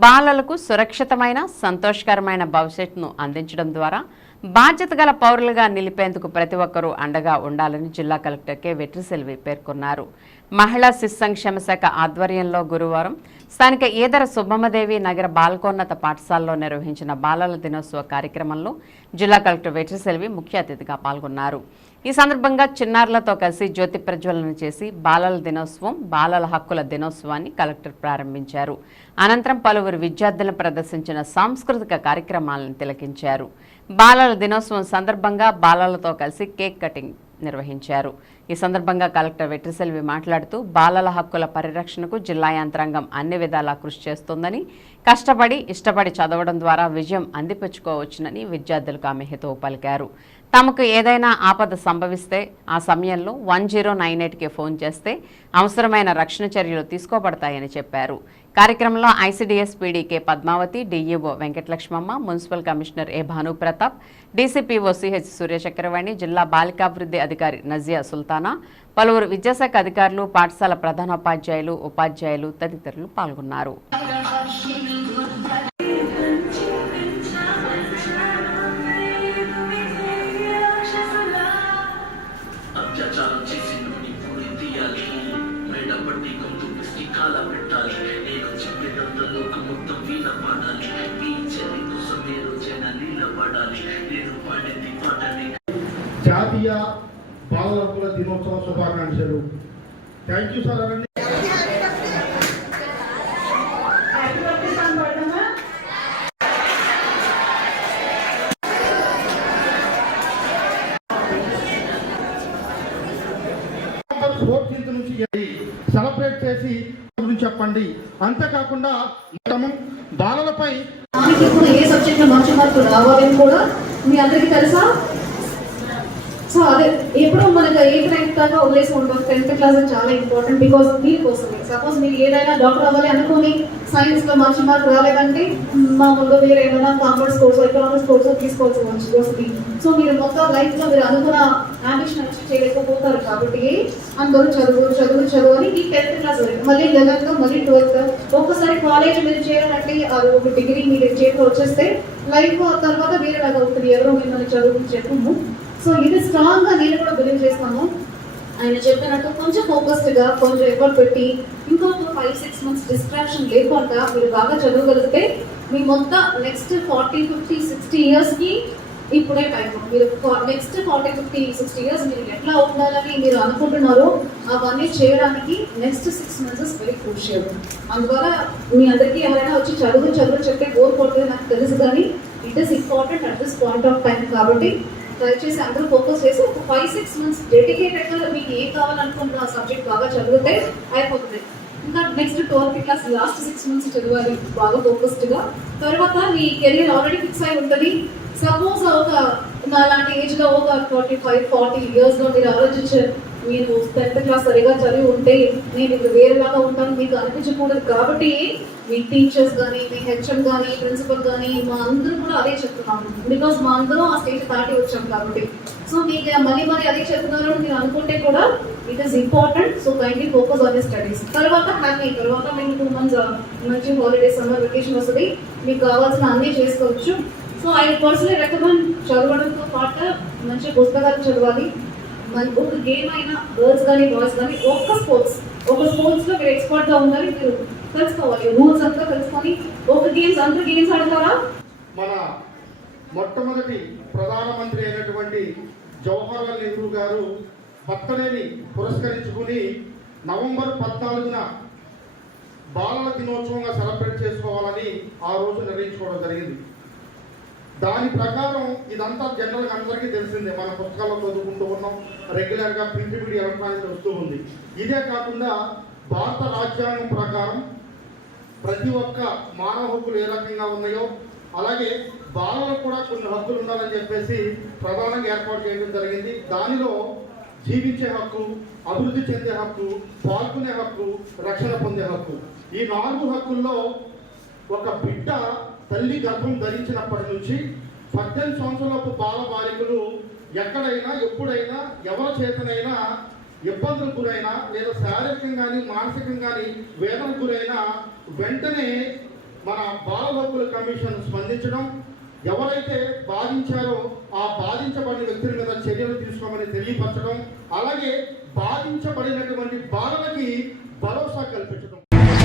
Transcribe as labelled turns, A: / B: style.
A: బాలలకు సురక్షితమైన సంతోషకరమైన భవిష్యత్తును అందించడం ద్వారా బాధ్యత గల పౌరులుగా నిలిపేందుకు ప్రతి ఒక్కరూ అండగా ఉండాలని జిల్లా కలెక్టర్ కె. వెట్రిసెల్వి పేర్కొన్నారు. మహిళా శిశు సంక్షేమ శాఖ ఆధ్వర్యంలో గురువారం స్థానిక ఈదర సుబ్బమ్మదేవి నగర బాలకోన్నత పాఠశాలలో నిర్వహించిన బాలల దినోత్సవ కార్యక్రమంలో జిల్లా కలెక్టర్ వెట్రిసెల్వి ముఖ్య అతిథిగా పాల్గొన్నారు. ఈ సందర్భంగా చిన్నారులతో కలిసి జ్యోతి ప్రజ్వలన చేసి బాలల దినోత్సవం బాలల హక్కుల దినోత్సవాన్ని కలెక్టర్ ప్రారంభించారు. అనంతరం పలువురు విద్యార్థులను ప్రదర్శించిన సాంస్కృతిక కార్యక్రమాలను తిలకించారు. బాలల దినోత్సవం సందర్భంగా బాలలతో కలిసి కేక్ కటింగ్ నిర్వహించారు. ఈ సందర్భంగా కలెక్టర్ వెట్రిసెల్వి మాట్లాడుతూ బాలల హక్కుల పరిరక్షణకు జిల్లా యంత్రాంగం అన్ని విధాలా కృషి చేస్తోందని కష్టపడి ఇష్టపడి చదవడం ద్వారా విజయం అందిపుచ్చుకోవచ్చునని విద్యార్థులకు ఆమె హితవు పలికారు. తమకు ఏదైనా ఆపద సంభవిస్తే ఆ సమయంలో వన్ జీరో నైన్ ఎయిట్కి ఫోన్ చేస్తే అవసరమైన రక్షణ చర్యలు తీసుకోబడతాయని చెప్పారు. కార్యక్రమంలో ICDS PDK Padmavathi DEO Venkatalakshmamma municipal commissioner A Bhanupratap DCPO CH Suryachakravani జిల్లా బాలికాభివృద్ధి అధికారి నజియా సుల్తాన్ పలువురు విద్యాశాఖ అధికారులు పాఠశాల ప్రధానోపాధ్యాయులు ఉపాధ్యాయులు తదితరులు పాల్గొన్నారు.
B: జాతీయ బాలల హక్కుల దినోత్సవ శుభాకాంక్షలు. థ్యాంక్ యూ సార్ అనండి. ఫోర్టీన్త్ నుంచి సెలబ్రేట్ చేసి గురించి చెప్పండి. అంతేకాకుండా బాలలపై
C: ఏ సబ్జెక్ట్లో మంచి రావాలని కూడా మీ అందరికీ తెలుసా? సో అదే ఎప్పుడో మనకు ఏ నైన్త్ దాకా వదిలేసి ఉంటాం టెన్త్ క్లాస్ చాలా ఇంపార్టెంట్ బికాస్ మీకోసమే సపోజ్ మీరు ఏదైనా డాక్టర్ అవ్వాలి అనుకోని సైన్స్లో మంచి మార్క్ రాలేదంటే మామూలుగా మీరు ఏమైనా కామర్స్ కోర్స్ ఎకనామిక్స్ కోర్స్ తీసుకోవాల్సి మంచి వస్తుంది. సో మీరు మొత్తం లైఫ్లో మీరు అనుకున్న అంబిషన్ అచీవ్ చేయలేకపోతారు కాబట్టి అందరూ చదువు చదువు చదువు అని ఈ టెన్త్ క్లాస్ వరకు. మళ్ళీ లెవెన్త్ మళ్ళీ ట్వెల్త్ ఒక్కసారి కాలేజ్ మీరు చేయాలంటే అది ఒక డిగ్రీ మీరు చేతిలో వచ్చేస్తే లైఫ్ తర్వాత వేరేలాగా అవుతుంది. ఎవరో మిమ్మల్ని చదువు చెప్పము సో ఇది స్ట్రాంగ్గా నేను కూడా బిలీవ్ చేస్తాను. ఆయన చెప్పినట్టు కొంచెం ఫోకస్డ్గా కొంచెం ఎఫర్ట్ పెట్టి ఇంకొక ఫైవ్ సిక్స్ మంత్స్ డిస్ట్రాక్షన్ లేకుండా మీరు బాగా చదవగలిగితే మీ మొత్తం నెక్స్ట్ ఫార్టీ ఫిఫ్టీ సిక్స్టీ ఇయర్స్కి ఇప్పుడే టైం మీరు next forty fifty sixty years మీరు ఎట్లా ఉండాలని మీరు అనుకుంటున్నారో అవన్నీ చేయడానికి next six months very crucial అందువల్ల మీ అందరికీ ఎవరైనా వచ్చి చదువు చదువు చెప్తే బోర్ కొడుతుంది నాకు తెలుసు కానీ it is important at this point of time కాబట్టి దయచేసి అందరూ ఫోకస్ చేసి ఒక ఫైవ్ సిక్స్ మంత్స్ డెడికేటెడ్గా మీకు ఏం కావాలనుకుంటున్న ఆ సబ్జెక్ట్ బాగా చదివితే అయిపోతుంది. ఇంకా next twelfth class last six months చదవాలి బాగా ఫోకస్డ్గా తర్వాత మీ కెరీర్ ఆల్రెడీ ఫిక్స్ అయి ఉంటుంది. సపోజ్ ఒక నా లాంటి ఏజ్లో ఒక ఫార్టీ ఫైవ్ ఫార్టీ ఇయర్స్లో మీరు ఆలోచించారు మీరు టెన్త్ క్లాస్ సరిగా చదివి ఉంటే నేను ఇప్పుడు వేరేలాగా ఉంటాను మీకు అనిపించకూడదు కాబట్టి మీ టీచర్స్ కానీ మీ హెచ్ఎం కానీ ప్రిన్సిపల్ కానీ మా అందరూ కూడా అదే చెప్తున్నాము బికాస్ మా అందరం ఆ స్టేజ్ దాటి వచ్చాం కాబట్టి. సో మీకు మళ్ళీ మళ్ళీ అదే చెప్తున్నారు అని మీరు అనుకుంటే కూడా it is important so kindly focus on the studies తర్వాత హ్యాపీ తర్వాత మీకు టూ మంత్స్ మంచి హాలిడేస్ సమ్మర్ వెకేషన్ వస్తుంది. మీకు కావాల్సిన అన్నీ చేసుకోవచ్చు. సో ఐ పర్సనలీ రికమెండ్ చదవడంతో పాటు మంచి పుస్తకాలు చదవాలి. మళ్ళీ ఒక గేమ్ అయినా గర్ల్స్ కానీ బాయ్స్ కానీ ఒక్క స్పోర్ట్స్ ఒక స్పోర్ట్స్లో మీరు ఎక్స్పర్ట్గా ఉండాలి మీరు తెలుసుకోవాలి. రూల్స్ అంతా తెలుసుకొని ఒక గేమ్స్ అందరూ గేమ్స్ ఆడతారా?
B: మన మొట్టమొదటి ప్రధానమంత్రి అయినటువంటి జవహర్లాల్ నెహ్రూ గారు బర్త్డేని పురస్కరించుకుని నవంబర్ పద్నాలుగున బాలల దినోత్సవంగా సెలబ్రేట్ చేసుకోవాలని ఆ రోజు నిర్ణయించుకోవడం జరిగింది. దాని ప్రకారం ఇదంతా జనరల్గా అందరికీ తెలిసిందే. మన పుస్తకాల్లో చదువుకుంటూ ఉన్నాం. రెగ్యులర్గా ప్రింట్ మీడియా ఎలక్ట్రానిక్ వస్తూ ఉంది. ఇదే కాకుండా భారత రాజ్యాంగం ప్రకారం ప్రతి ఒక్క మానవ హక్కులు ఏ రకంగా ఉన్నాయో అలాగే బాలలకు కూడా కొన్ని హక్కులు ఉండాలని చెప్పేసి ప్రధానంగా ఏర్పాటు చేయడం జరిగింది. దానిలో జీవించే హక్కు అభివృద్ధి చెందే హక్కు పాల్గొనే హక్కు రక్షణ పొందే హక్కు. ఈ నాలుగు హక్కుల్లో ఒక బిడ్డ తల్లి గర్భం ధరించినప్పటి నుంచి పద్దెనిమిది సంవత్సరాలపు బాల బాలికలు ఎక్కడైనా ఎప్పుడైనా ఎవరి చేతనైనా ఇబ్బందులకు గురైనా లేదా శారీరకంగా కానీ మానసికంగా కానీ వేదనకు గురైనా వెంటనే మన బాల హక్కుల కమిషన్ స్పందించడం ఎవరైతే బాధించారో ఆ బాధించబడిన వ్యక్తుల మీద చర్యలు తీసుకోమని తెలియపరచడం అలాగే బాధించబడినటువంటి బాలలకి భరోసా కల్పించడం.